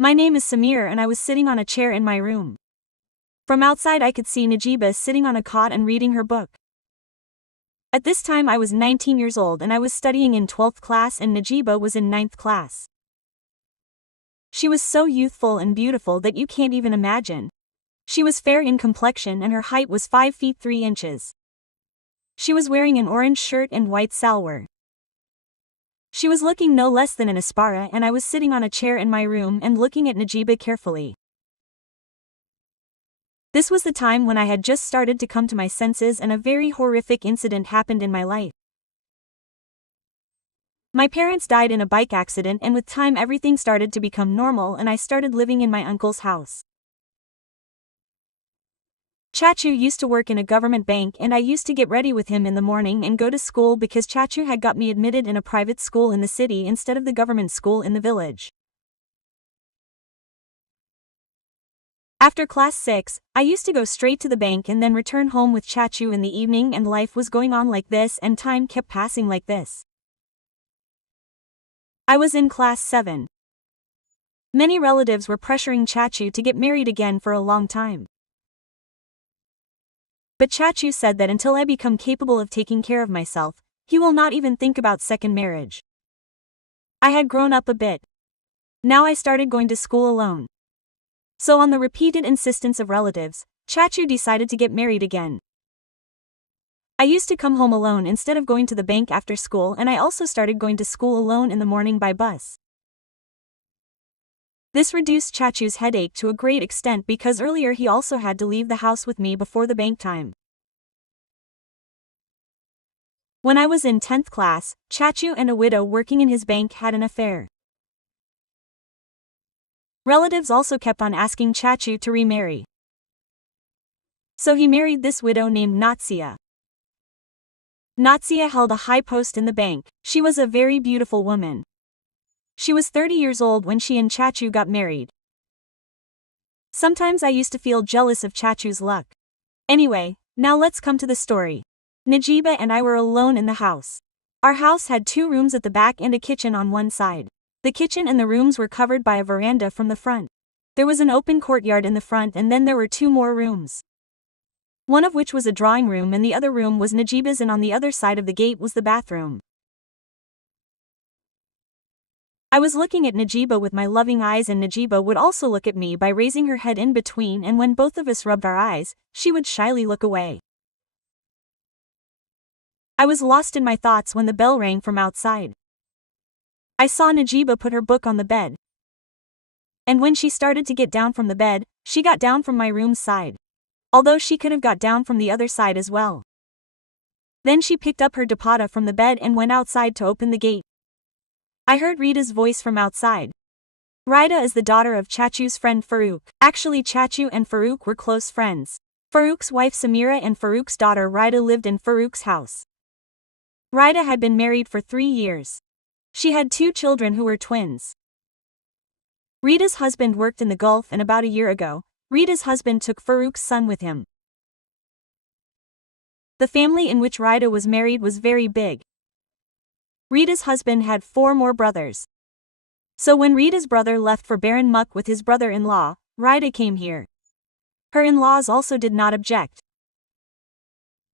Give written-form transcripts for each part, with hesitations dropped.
My name is Samir and I was sitting on a chair in my room. From outside I could see Najiba sitting on a cot and reading her book. At this time I was 19 years old and I was studying in 12th class and Najiba was in 9th class. She was so youthful and beautiful that you can't even imagine. She was fair in complexion and her height was 5 feet 3 inches. She was wearing an orange shirt and white salwar. She was looking no less than an aspara and I was sitting on a chair in my room and looking at Najiba carefully. This was the time when I had just started to come to my senses and a very horrific incident happened in my life. My parents died in a bike accident and with time everything started to become normal and I started living in my uncle's house. Chachu used to work in a government bank and I used to get ready with him in the morning and go to school because Chachu had got me admitted in a private school in the city instead of the government school in the village. After class 6, I used to go straight to the bank and then return home with Chachu in the evening and life was going on like this and time kept passing like this. I was in class 7. Many relatives were pressuring Chachu to get married again for a long time. But Chachu said that until I become capable of taking care of myself, he will not even think about second marriage. I had grown up a bit. Now I started going to school alone. So on the repeated insistence of relatives, Chachu decided to get married again. I used to come home alone instead of going to the bank after school and I also started going to school alone in the morning by bus. This reduced Chachu's headache to a great extent because earlier he also had to leave the house with me before the bank time. When I was in 10th class, Chachu and a widow working in his bank had an affair. Relatives also kept on asking Chachu to remarry. So he married this widow named Natsia. Natsia held a high post in the bank. She was a very beautiful woman. She was 30 years old when she and Chachu got married. Sometimes I used to feel jealous of Chachu's luck. Anyway, now let's come to the story. Najiba and I were alone in the house. Our house had 2 rooms at the back and a kitchen on one side. The kitchen and the rooms were covered by a veranda from the front. There was an open courtyard in the front and then there were 2 more rooms. One of which was a drawing room and the other room was Najiba's and on the other side of the gate was the bathroom. I was looking at Najiba with my loving eyes and Najiba would also look at me by raising her head in between and when both of us rubbed our eyes, she would shyly look away. I was lost in my thoughts when the bell rang from outside. I saw Najiba put her book on the bed. And when she started to get down from the bed, she got down from my room's side. Although she could have got down from the other side as well. Then she picked up her dupatta from the bed and went outside to open the gate. I heard Rita's voice from outside. Rita is the daughter of Chachu's friend Farouk. Actually Chachu and Farouk were close friends. Farouk's wife Samira and Farouk's daughter Rita lived in Farouk's house. Rita had been married for 3 years. She had 2 children who were twins. Rita's husband worked in the Gulf and about a year ago, Rita's husband took Farouk's son with him. The family in which Rita was married was very big. Rita's husband had 4 more brothers. So when Rita's brother left for Baron Muck with his brother-in-law, Rita came here. Her in-laws also did not object.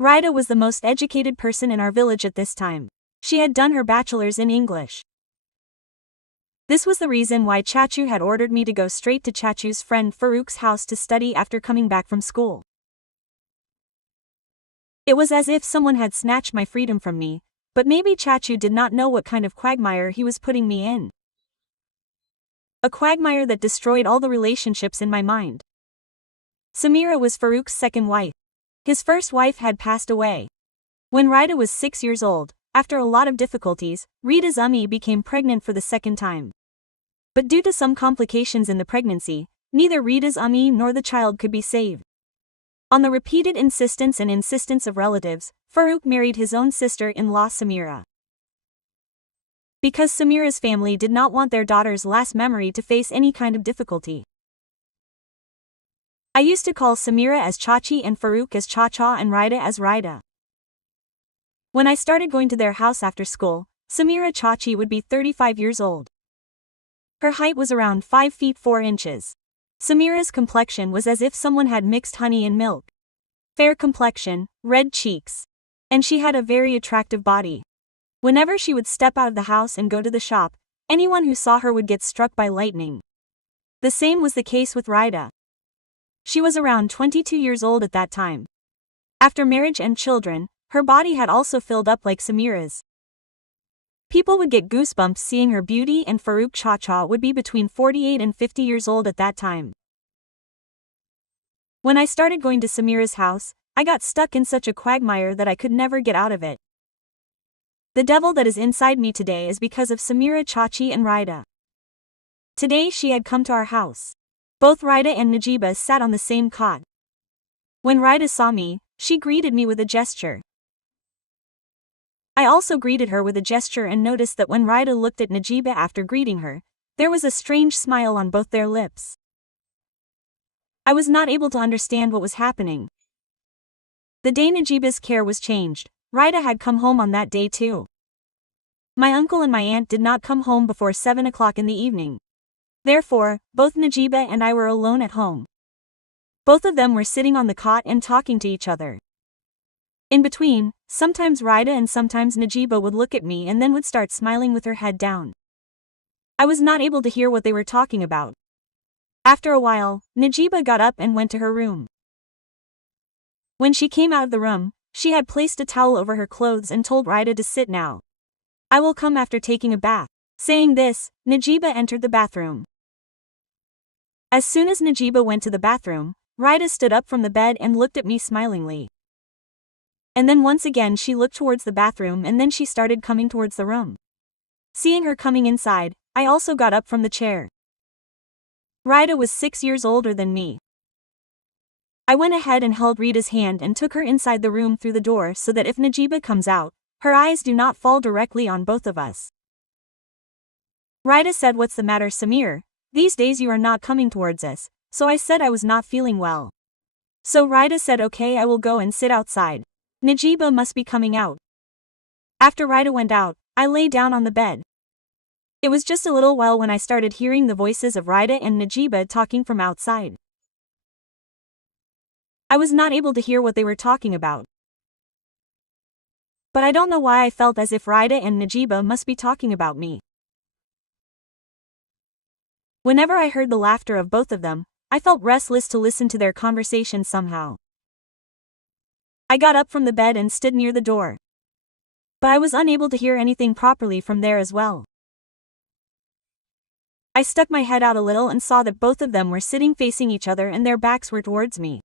Rita was the most educated person in our village at this time. She had done her bachelor's in English. This was the reason why Chachu had ordered me to go straight to Chachu's friend Farouk's house to study after coming back from school. It was as if someone had snatched my freedom from me, but maybe Chachu did not know what kind of quagmire he was putting me in. A quagmire that destroyed all the relationships in my mind. Samira was Farouk's second wife. His first wife had passed away. When Rita was 6 years old, after a lot of difficulties, Rita's ummi became pregnant for the second time. But due to some complications in the pregnancy, neither Rita's ummi nor the child could be saved. On the repeated insistence of relatives, Farouk married his own sister-in-law Samira. Because Samira's family did not want their daughter's last memory to face any kind of difficulty. I used to call Samira as Chachi and Farouk as Cha-Cha and Rita as Rita. When I started going to their house after school, Samira Chachi would be 35 years old. Her height was around 5 feet 4 inches. Samira's complexion was as if someone had mixed honey and milk. Fair complexion, red cheeks. And she had a very attractive body. Whenever she would step out of the house and go to the shop, anyone who saw her would get struck by lightning. The same was the case with Rida. She was around 22 years old at that time. After marriage and children, her body had also filled up like Samira's. People would get goosebumps seeing her beauty, and Farouk Chacha would be between 48 and 50 years old at that time. When I started going to Samira's house, I got stuck in such a quagmire that I could never get out of it. The devil that is inside me today is because of Samira, Chachi and Rida. Today she had come to our house. Both Rida and Najiba sat on the same cot. When Rida saw me, she greeted me with a gesture. I also greeted her with a gesture and noticed that when Rida looked at Najiba after greeting her, there was a strange smile on both their lips. I was not able to understand what was happening. The day Najiba's care was changed, Rida had come home on that day too. My uncle and my aunt did not come home before 7 o'clock in the evening. Therefore, both Najiba and I were alone at home. Both of them were sitting on the cot and talking to each other. In between, sometimes Rida and sometimes Najiba would look at me and then would start smiling with her head down. I was not able to hear what they were talking about. After a while, Najiba got up and went to her room. When she came out of the room, she had placed a towel over her clothes and told Rida to sit now. I will come after taking a bath. Saying this, Najiba entered the bathroom. As soon as Najiba went to the bathroom, Rida stood up from the bed and looked at me smilingly. And then once again she looked towards the bathroom and then she started coming towards the room. Seeing her coming inside, I also got up from the chair. Rida was 6 years older than me. I went ahead and held Rida's hand and took her inside the room through the door so that if Najiba comes out, her eyes do not fall directly on both of us. Rida said, "What's the matter, Samir? These days you are not coming towards us." So I said I was not feeling well. So Rida said, "Okay, I will go and sit outside. Najiba must be coming out." After Rida went out, I lay down on the bed. It was just a little while when I started hearing the voices of Rida and Najiba talking from outside. I was not able to hear what they were talking about. But I don't know why I felt as if Rida and Najiba must be talking about me. Whenever I heard the laughter of both of them, I felt restless to listen to their conversation somehow. I got up from the bed and stood near the door. But I was unable to hear anything properly from there as well. I stuck my head out a little and saw that both of them were sitting facing each other and their backs were towards me.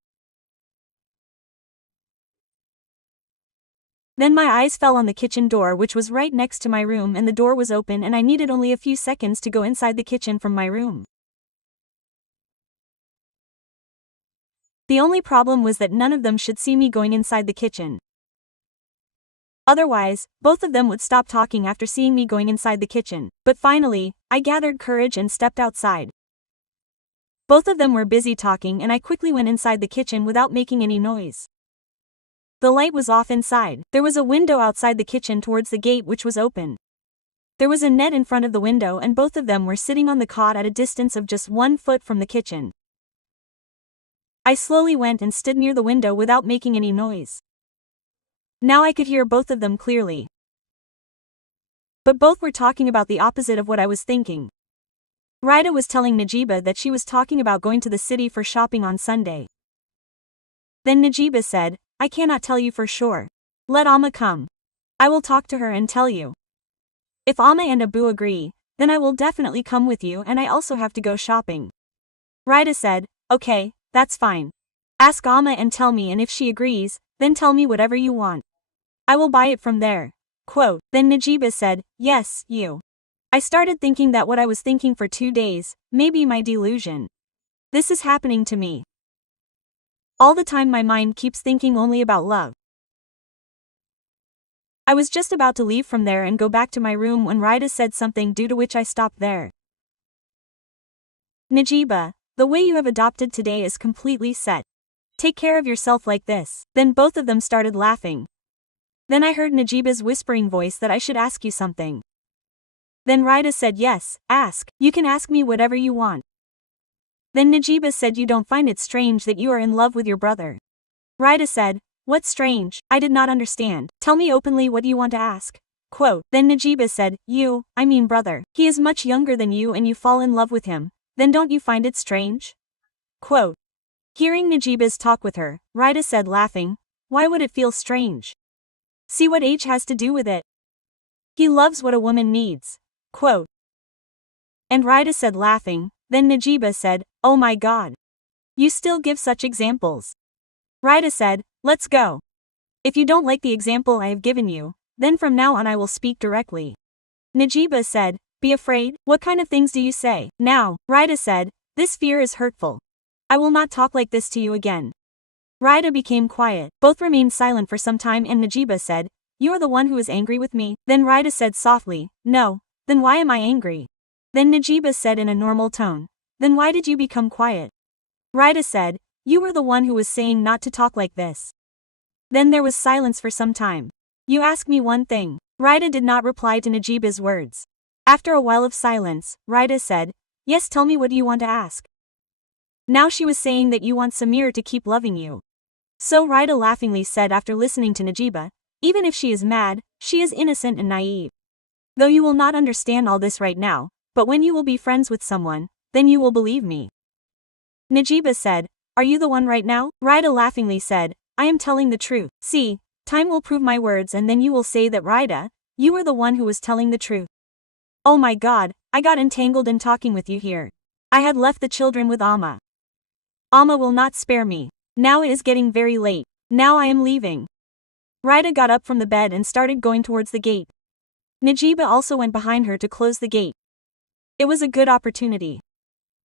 Then my eyes fell on the kitchen door, which was right next to my room, and the door was open and I needed only a few seconds to go inside the kitchen from my room. The only problem was that none of them should see me going inside the kitchen. Otherwise, both of them would stop talking after seeing me going inside the kitchen. But finally, I gathered courage and stepped outside. Both of them were busy talking and I quickly went inside the kitchen without making any noise. The light was off inside. There was a window outside the kitchen towards the gate which was open. There was a net in front of the window and both of them were sitting on the cot at a distance of just 1 foot from the kitchen. I slowly went and stood near the window without making any noise. Now I could hear both of them clearly. But both were talking about the opposite of what I was thinking. Rida was telling Najiba that she was talking about going to the city for shopping on Sunday. Then Najiba said, "I cannot tell you for sure. Let Amma come. I will talk to her and tell you. If Amma and Abu agree, then I will definitely come with you and I also have to go shopping." Rida said, "Okay, that's fine. Ask Amma and tell me, and if she agrees, then tell me whatever you want. I will buy it from there." Quote, then Najiba said, "Yes, you." I started thinking that what I was thinking for 2 days, may be my delusion. This is happening to me. All the time my mind keeps thinking only about love. I was just about to leave from there and go back to my room when Rida said something due to which I stopped there. "Najiba, the way you have adopted today is completely set. Take care of yourself like this." Then both of them started laughing. Then I heard Najiba's whispering voice that I should ask you something. Then Raida said yes, ask, you can ask me whatever you want. Then Najiba said you don't find it strange that you are in love with your brother. Raida said, what's strange? I did not understand. Tell me openly what you want to ask. Quote, then Najiba said, I mean brother. He is much younger than you and you fall in love with him. Then don't you find it strange? Quote. Hearing Najiba's talk with her, Raida said laughing, why would it feel strange? See what age has to do with it. He loves what a woman needs. Quote. And Raida said laughing, then Najiba said, oh my god. You still give such examples. Raida said, let's go. If you don't like the example I have given you, then from now on I will speak directly. Najiba said, be afraid? What kind of things do you say? Now, Raida said, this fear is hurtful. I will not talk like this to you again. Raida became quiet. Both remained silent for some time and Najiba said, you are the one who is angry with me? Then Raida said softly, no. Then why am I angry? Then Najiba said in a normal tone, then why did you become quiet? Raida said, you were the one who was saying not to talk like this. Then there was silence for some time. You ask me one thing. Raida did not reply to Najiba's words. After a while of silence, Raida said, yes, tell me what you want to ask. Now she was saying that you want Samir to keep loving you. So Raida laughingly said after listening to Najiba, even if she is mad, she is innocent and naive. Though you will not understand all this right now, but when you will be friends with someone, then you will believe me. Najiba said, are you the one right now? Raida laughingly said, I am telling the truth. See, time will prove my words and then you will say that Raida, you were the one who was telling the truth. Oh my god, I got entangled in talking with you here. I had left the children with Amma. Amma will not spare me. Now it is getting very late. Now I am leaving. Raida got up from the bed and started going towards the gate. Najiba also went behind her to close the gate. It was a good opportunity.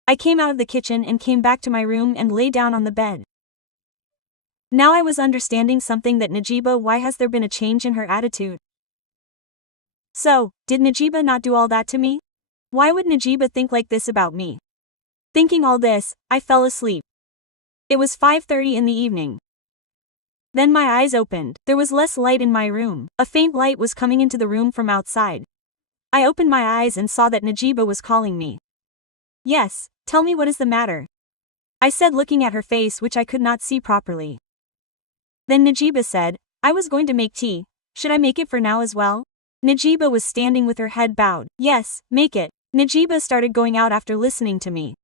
I came out of the kitchen and came back to my room and lay down on the bed. Now I was understanding something that Najiba, why has there been a change in her attitude? So, did Najiba not do all that to me? Why would Najiba think like this about me? Thinking all this, I fell asleep. It was 5:30 in the evening. Then my eyes opened. There was less light in my room. A faint light was coming into the room from outside. I opened my eyes and saw that Najiba was calling me. Yes, tell me what is the matter? I said looking at her face which I could not see properly. Then Najiba said, I was going to make tea, should I make it for now as well? Najiba was standing with her head bowed. Yes, make it. Najiba started going out after listening to me.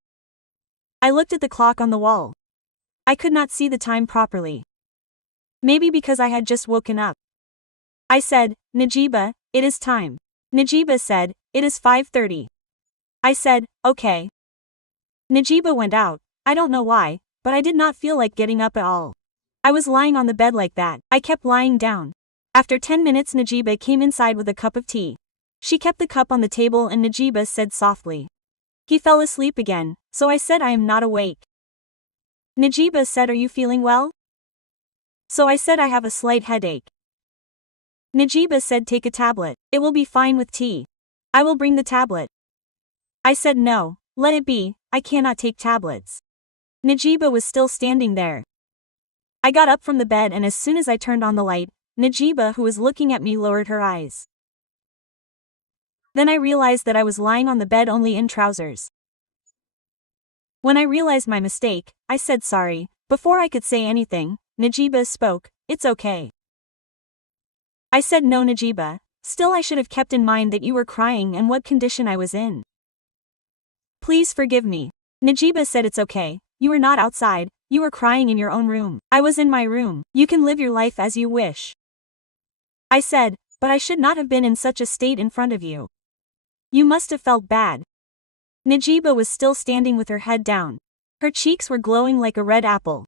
I looked at the clock on the wall. I could not see the time properly. Maybe because I had just woken up. I said, Najiba, it is time. Najiba said, it is 5:30. I said, okay. Najiba went out. I don't know why, but I did not feel like getting up at all. I was lying on the bed like that. I kept lying down. After 10 minutes Najiba came inside with a cup of tea. She kept the cup on the table and Najiba said softly. He fell asleep again, so I said I am not awake. Najiba said, are you feeling well? So I said I have a slight headache. Najiba said take a tablet, it will be fine with tea. I will bring the tablet. I said no, let it be, I cannot take tablets. Najiba was still standing there. I got up from the bed and as soon as I turned on the light, Najiba, who was looking at me, lowered her eyes. Then I realized that I was lying on the bed only in trousers. When I realized my mistake, I said sorry. Before I could say anything, Najiba spoke, it's okay. I said no Najiba, still I should have kept in mind that you were crying and what condition I was in. Please forgive me. Najiba said it's okay, you were not outside, you were crying in your own room. I was in my room, you can live your life as you wish. I said, but I should not have been in such a state in front of you. You must have felt bad. Najiba was still standing with her head down. Her cheeks were glowing like a red apple.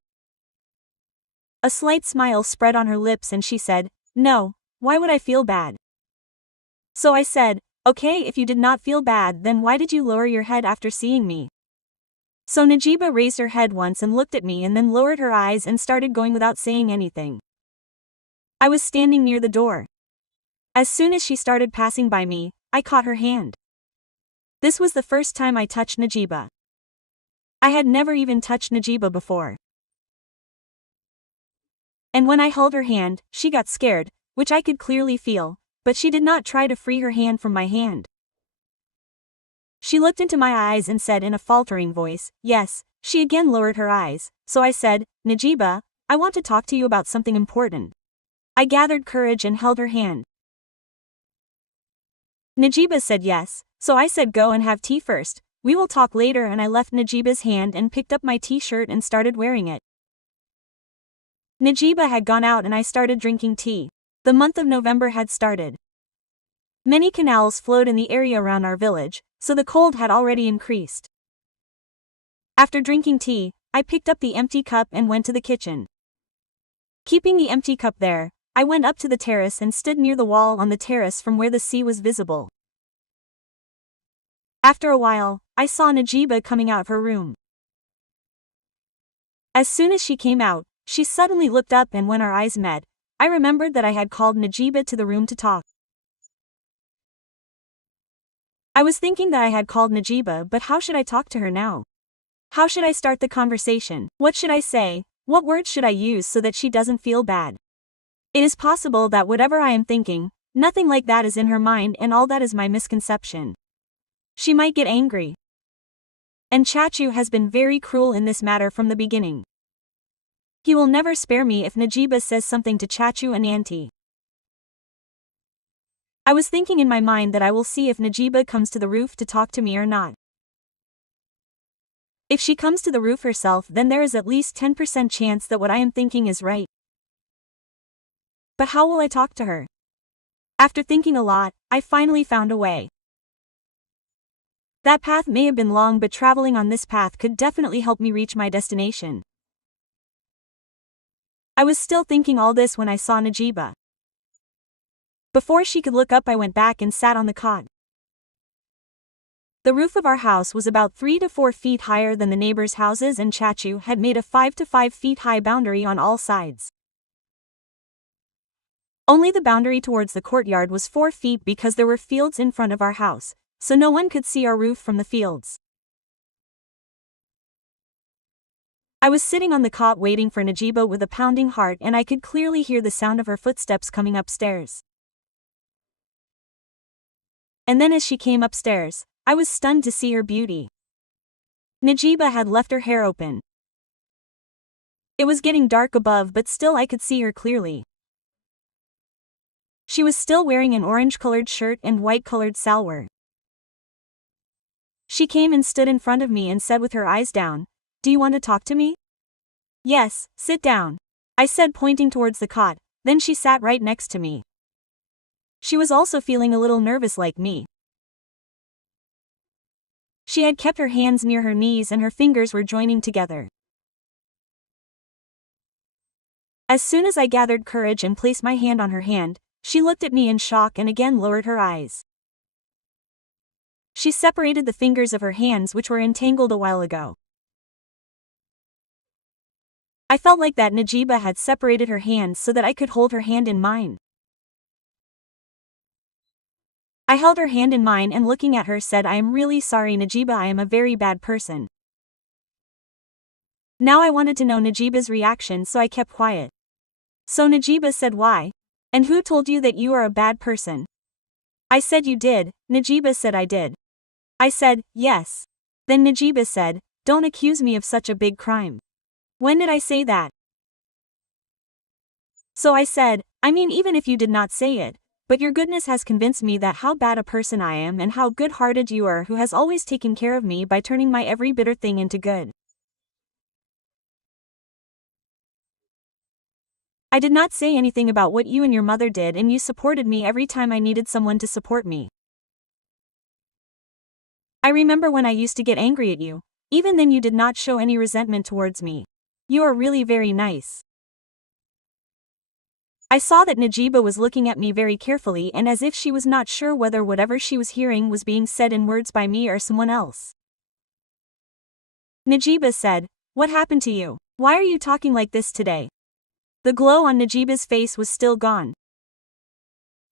A slight smile spread on her lips and she said, no, why would I feel bad? So I said, okay, if you did not feel bad then why did you lower your head after seeing me? So Najiba raised her head once and looked at me and then lowered her eyes and started going without saying anything. I was standing near the door. As soon as she started passing by me, I caught her hand. This was the first time I touched Najiba. I had never even touched Najiba before. And when I held her hand, she got scared, which I could clearly feel, but she did not try to free her hand from my hand. She looked into my eyes and said in a faltering voice, "Yes." She again lowered her eyes, so I said, "Najiba, I want to talk to you about something important." I gathered courage and held her hand. Najiba said yes, so I said go and have tea first, we will talk later, and I left Najiba's hand and picked up my t-shirt and started wearing it. Najiba had gone out and I started drinking tea. The month of November had started. Many canals flowed in the area around our village, so the cold had already increased. After drinking tea, I picked up the empty cup and went to the kitchen. Keeping the empty cup there, I went up to the terrace and stood near the wall on the terrace from where the sea was visible. After a while, I saw Najiba coming out of her room. As soon as she came out, she suddenly looked up, and when our eyes met, I remembered that I had called Najiba to the room to talk. I was thinking that I had called Najiba, but how should I talk to her now? How should I start the conversation? What should I say? What words should I use so that she doesn't feel bad? It is possible that whatever I am thinking, nothing like that is in her mind, and all that is my misconception. She might get angry. And Chachu has been very cruel in this matter from the beginning. He will never spare me if Najiba says something to Chachu and Auntie. I was thinking in my mind that I will see if Najiba comes to the roof to talk to me or not. If she comes to the roof herself, then there is at least 10% chance that what I am thinking is right. But how will I talk to her? After thinking a lot, I finally found a way. That path may have been long, but traveling on this path could definitely help me reach my destination. I was still thinking all this when I saw Najiba. Before she could look up, I went back and sat on the cot. The roof of our house was about 3 to 4 feet higher than the neighbors' houses, and Chachu had made a 5 to 5 feet high boundary on all sides. Only the boundary towards the courtyard was 4 feet because there were fields in front of our house, so no one could see our roof from the fields. I was sitting on the cot waiting for Najiba with a pounding heart, and I could clearly hear the sound of her footsteps coming upstairs. And then as she came upstairs, I was stunned to see her beauty. Najiba had left her hair open. It was getting dark above, but still I could see her clearly. She was still wearing an orange-colored shirt and white-colored salwar. She came and stood in front of me and said with her eyes down, "Do you want to talk to me?" "Yes, sit down," I said, pointing towards the cot. Then she sat right next to me. She was also feeling a little nervous like me. She had kept her hands near her knees and her fingers were joining together. As soon as I gathered courage and placed my hand on her hand, she looked at me in shock and again lowered her eyes. She separated the fingers of her hands, which were entangled a while ago. I felt like that Najiba had separated her hands so that I could hold her hand in mine. I held her hand in mine and looking at her said, "I am really sorry, Najiba, I am a very bad person." Now I wanted to know Najiba's reaction, so I kept quiet. So Najiba said, "Why? And who told you that you are a bad person?" I said, "You did." Najiba said, "I did." I said, "Yes." Then Najiba said, "Don't accuse me of such a big crime." When did I say that? So I said, "I mean, even if you did not say it, but your goodness has convinced me that how bad a person I am and how good-hearted you are, who has always taken care of me by turning my every bitter thing into good. I did not say anything about what you and your mother did, and you supported me every time I needed someone to support me. I remember when I used to get angry at you. Even then you did not show any resentment towards me. You are really very nice." I saw that Najiba was looking at me very carefully and as if she was not sure whether whatever she was hearing was being said in words by me or someone else. Najiba said, "What happened to you? Why are you talking like this today?" The glow on Najiba's face was still gone.